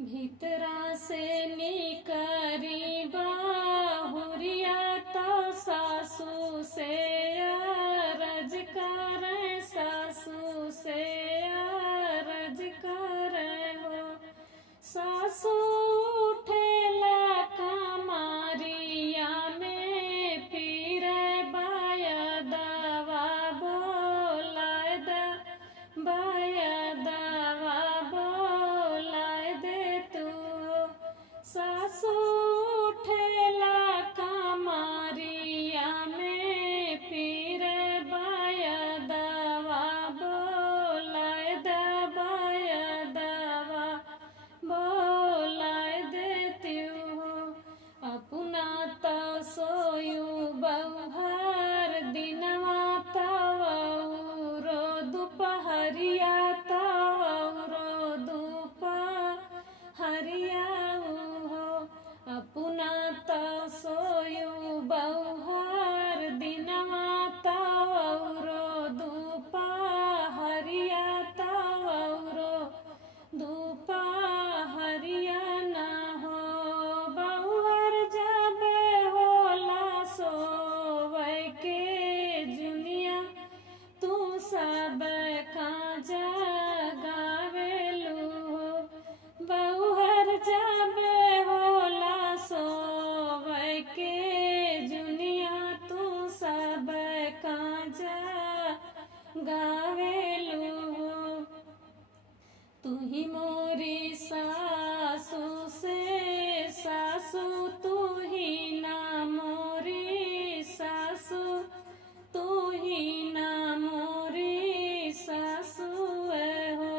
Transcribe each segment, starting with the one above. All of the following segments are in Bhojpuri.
भीतरा से निकरी बाहुरिया तो सासू से अरज करे, सासू से अरज करे हो। सासू उठेला कमारिया में फिर बाया दवा बोलाय द, बाया दवा बोलाय दे तू। सासू उठेला कमारिया में फिर बाया दवा बोलाय द, बाया दवा बोलाय देती हूँ। अपना तो सोयू बहुहर दिनवा तवरो दुपहरिया, तवरो दुपहरिया हो। अपना तो सोयू बहुहर दिनवा तवरो दुपहरिया, तवरो दुपहरिया न हो। बहुहर जब होला सोवै के जुनिया, तू सब का जगावेलू हो। बहुहर जब होला सोवै के जुनिया, तू सब का जगावेलू हो। तू ही मोरी सासू से सासू, तू ही ना मोरी सासू, तू ही ना मोरी सासू हो।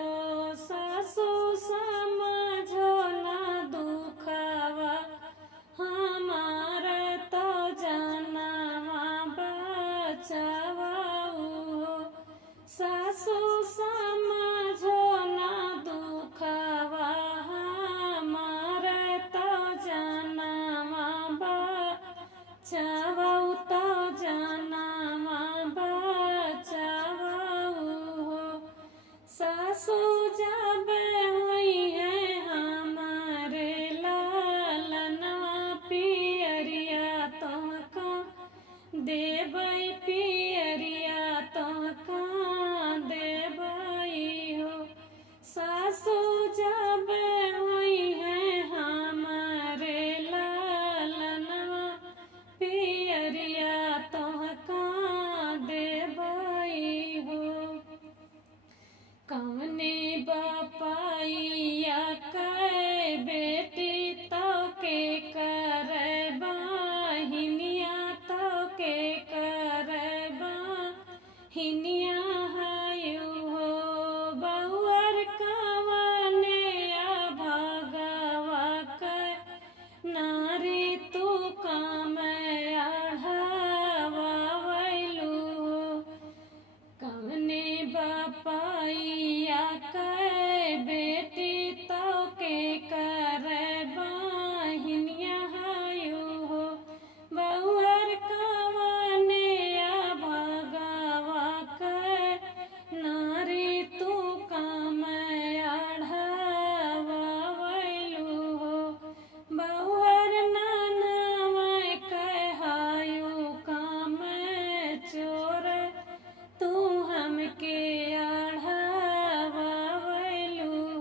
सासू समझो ना दुखवा हमारा, तो जानवा बचावाऊ हो। सासू समझो ना दुखवा हमारा, तो जानवा बचावाऊ, तो जानवा बचावाऊ हो। सासू जब हुई है हमारे लालनवा, पियरिया तोहका देबै, पियरिया तोहका देबै हो। सासू जब हुई है हमारे लालनवा, पियरिया तोहका देबै हो। कवने बपाइया कै बेटी तो के करे बहिनिया, तो के करे बहिनिया हयू हो। बहुअर कवने भगवा कै नारी, तू काम अढ़ावैलू हो। कवने बपाइया कै बेटी तो के करे बहिनिया हयू हो। बहुअर कवने भगवा कै नारी, तू काम अढ़ावैलू हो। बहुअर नानवा कै हयू काम चोर, तू हमके अढ़ावैलू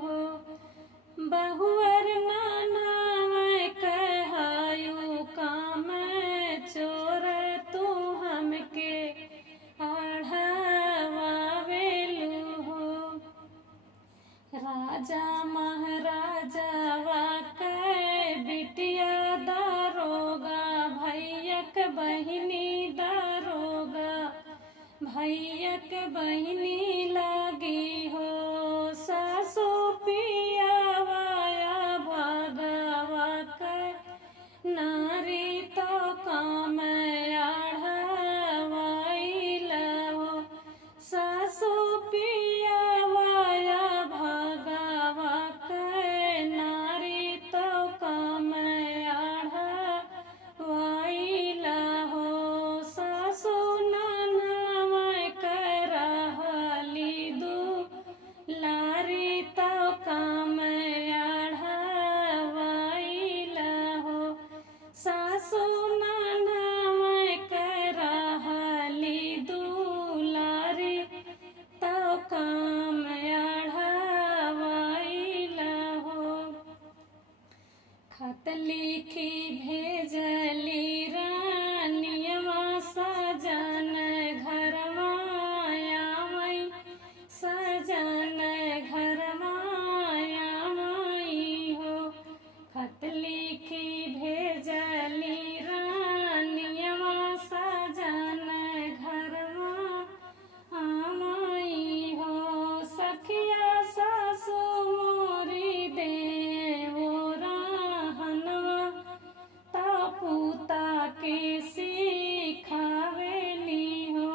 हो। बहुअर नानवा कै हयू काम चोर, तू हमके अढ़ावैलू हो। राजा महाराजावा कै बिटिया दारोगा, भैयक बहिनी दारोगा, भैयक बहिनी लागी हो। सासू पियावाया भगवा कै नारी, तो काम अढ़ावैला हो। सासू पियावाया भगवा कै नारी, तो काम अढ़ावैला हो। सासू नानवा कै रहा खत लिखी भेजली रानियवा सजन घरवा आवै सजन घरवा आवै हो खत लिखी भेजली रानियवा सजन घरवा आवै हो सखिया सासु मोरी देवो रहनवा तापूता के सिखावेली हो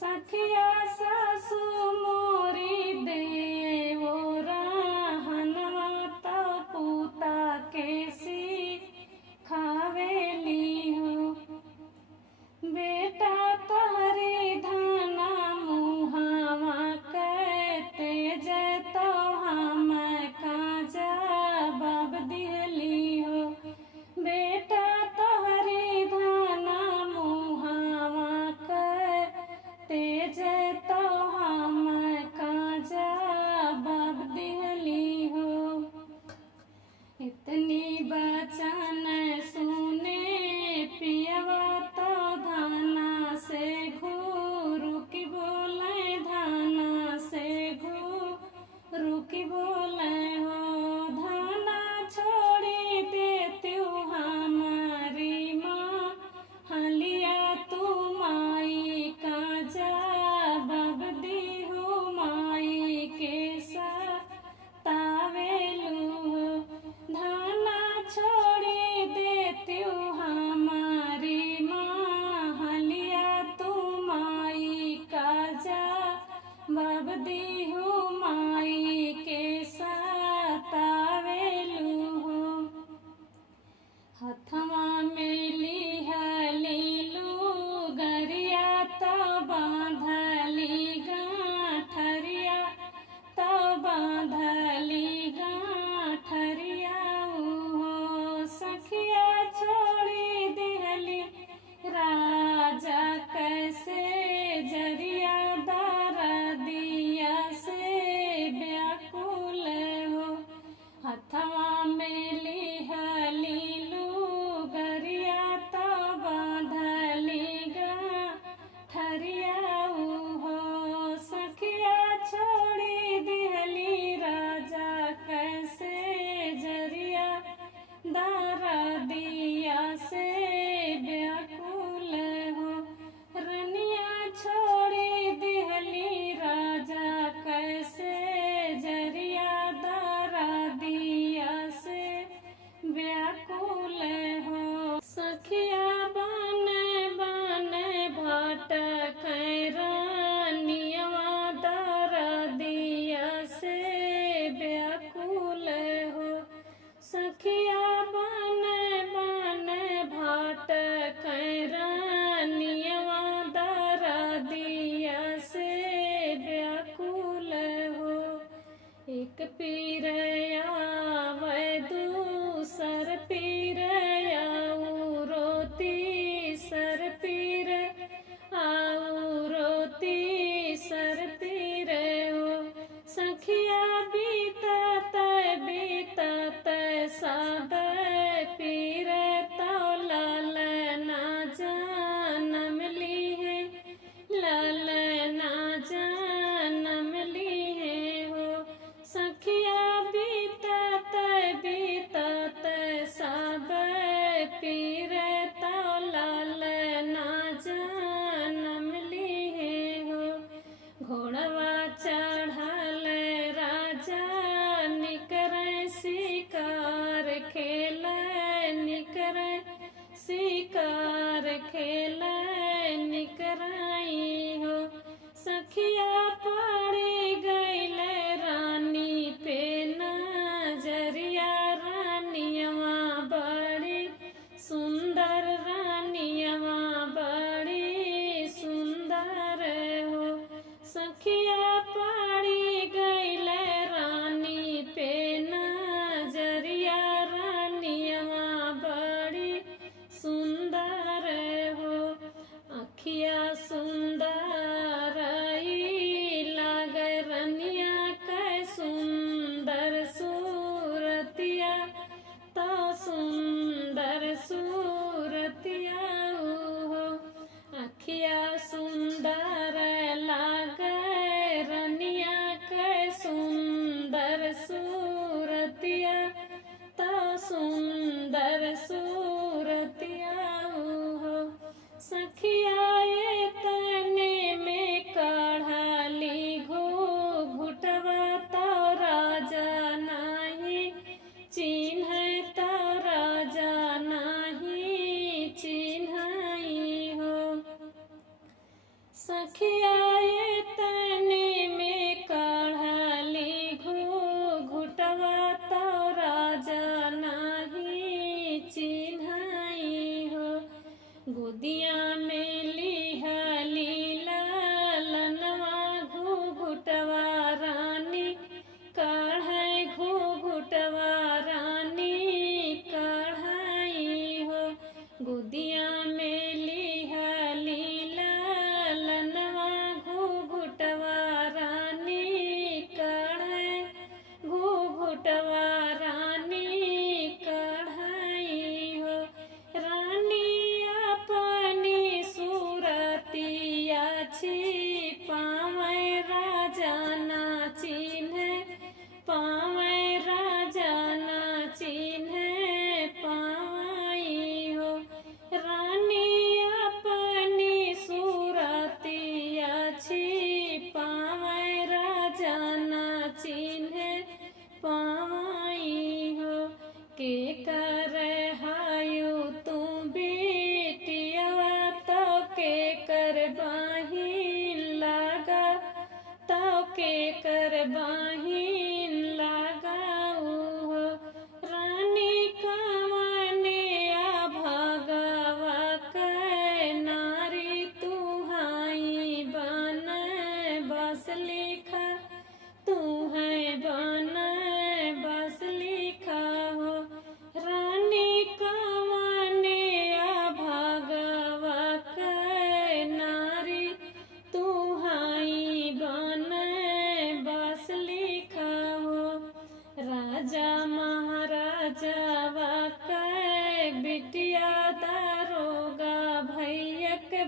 सखिया सासु मोरी देवो रहनवा तापूता के सिखावेली हो बेटा तोहरी धाना मुहावा कहते जतो हम काजा बाब दिहली हो बेटा तोहरी धाना मुहावा कहते जतो हम काजा बाब दिहली हो इतनी बचन सुने पियवा तो धाना से घूरू की बोले धाना से घूरू की बोले हो धाना छोड़ी देती हमारी माँ हलिया तू माई का जवाब दी हो माई के तावेलू हो धाना छोड़ी देती हमारी माँ हलिया तू माई का जवाब दी हो माई के तावेलू हो हथवा में लिहलीलू गरिया तो बांधली गाठरिया तो बांधली गाठरिया हो सखिया छोड़ी दिहली राजा कैसे जरिया दारा दिया से व्याकुल हो हथवा में लिहलीलू गरिया तो बांधली गाठरिया हो सखिया छोड़ी दिहली राजा कैसे जरिया दारा दिया से व्याकुल हो रनिया छोड़ी दिहली राजा कैसे जरिया दारा दिया से व्याकुल हो सखिया बन बन भटक रानियवा दारा दिया से व्याकुल हो सखिया बन बन भटक रानियवा दारा दिया से व्याकुल हो एक पीर आवे दूसर पीर आऊ रोती सर पीर आऊ रोती सर पीर हो सखिया बीतत बीतत सा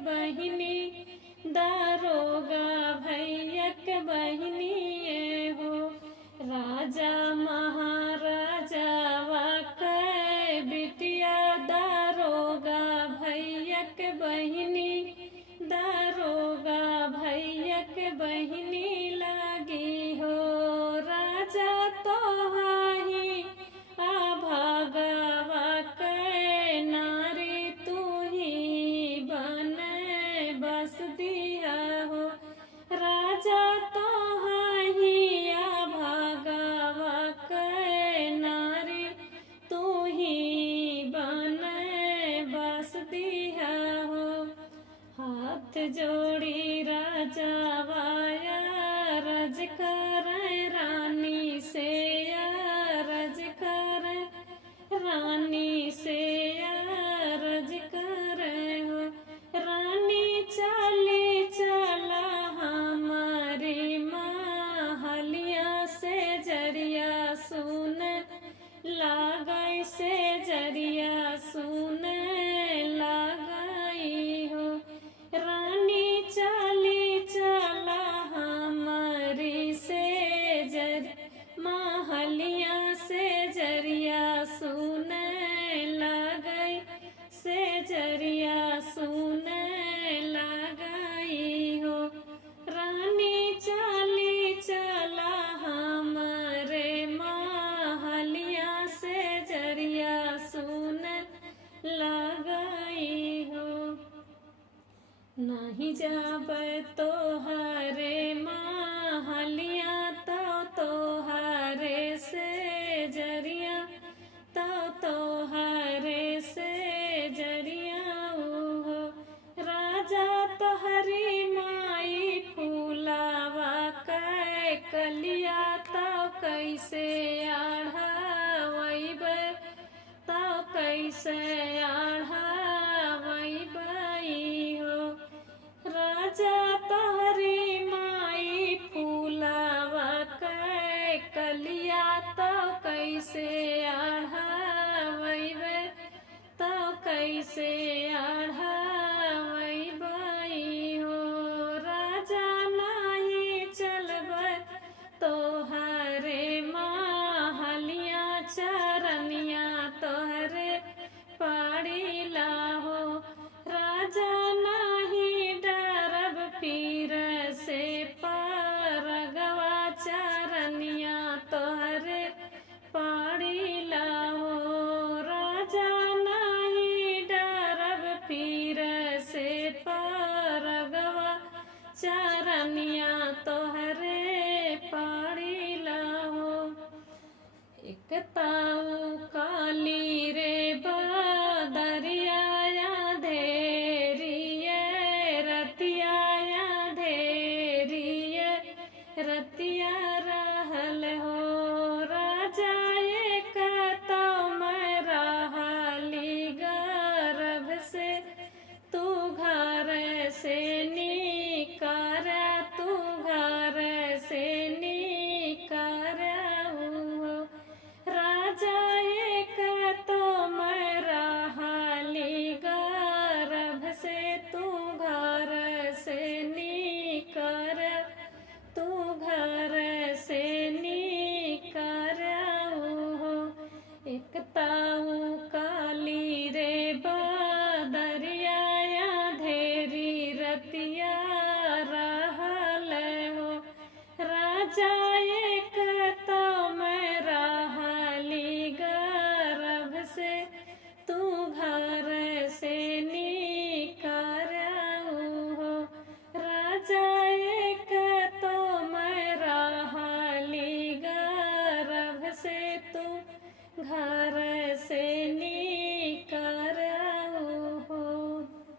बहिनी दारोगा भैयक बहिनी ये हो। राजा महाराजावा कै बिटिया दारोगा भैयक बहिनी दारोगा भैयक बहिनी लागी हो। राजा तो हाही भागवा कै नारी तू ही बन बस दिया हो। राजा तो हाही भागवा कै नारी तू ही बन बस दिया हो। हाथ जोड़ी राजा वाया रज कर रानी से रज कर रानी से रज कर हो। रानी चाली चला हमारी महलिया से जरिया सुन लागई से जरिया सुन लागई हो। रानी चाली चला हमारी से जर महलिया से जरिया सुन लागई से जरिया सुन लागई हो। रानी चाली चला हमारे महलिया से जरिया सुन लागई हो। नहीं जाब तोहरे महलिया तोहरे से जरिया तोहरे से जरिया हो। राजा तोहरी माई फूलावा कै कलिया तो कैसे आढ़ावैब तो कैसे आढ़ावैब हो। राजा तोहरी माई फूलावा कै कलिया तो कैसे आढ़ावैब तो कैसे आढ़ावैब हो। राजा नाही चलब तोहरे महलिया चरनिया तोहरे पाड़ी लाहो। राजा नाही डरब पीर से परगवा चरनिया तोहरे पाड़ी लाहो। राजा नाही डरब पीर से परगवा चरनिया तोहरे पाड़ी लाहो। एक ताऊ काली रे बदरिया धेरिय रतिया धेरिय रतिया रहल हो। राजा एक तो मैं रहली गर्भ से तू घर से निकार तू घर से निकार हो। राजा एक तो मैं रहली गर्भ से तू घर से निकार तू घर से निकार हो। एक ताऊ काली रे बदरिया धेरी रतिया रहल हो। राजा एक तो मैं रहली गर्भ से तू घर से निकार हो। राजा एक तो मैं रहली गर्भ से तू घर से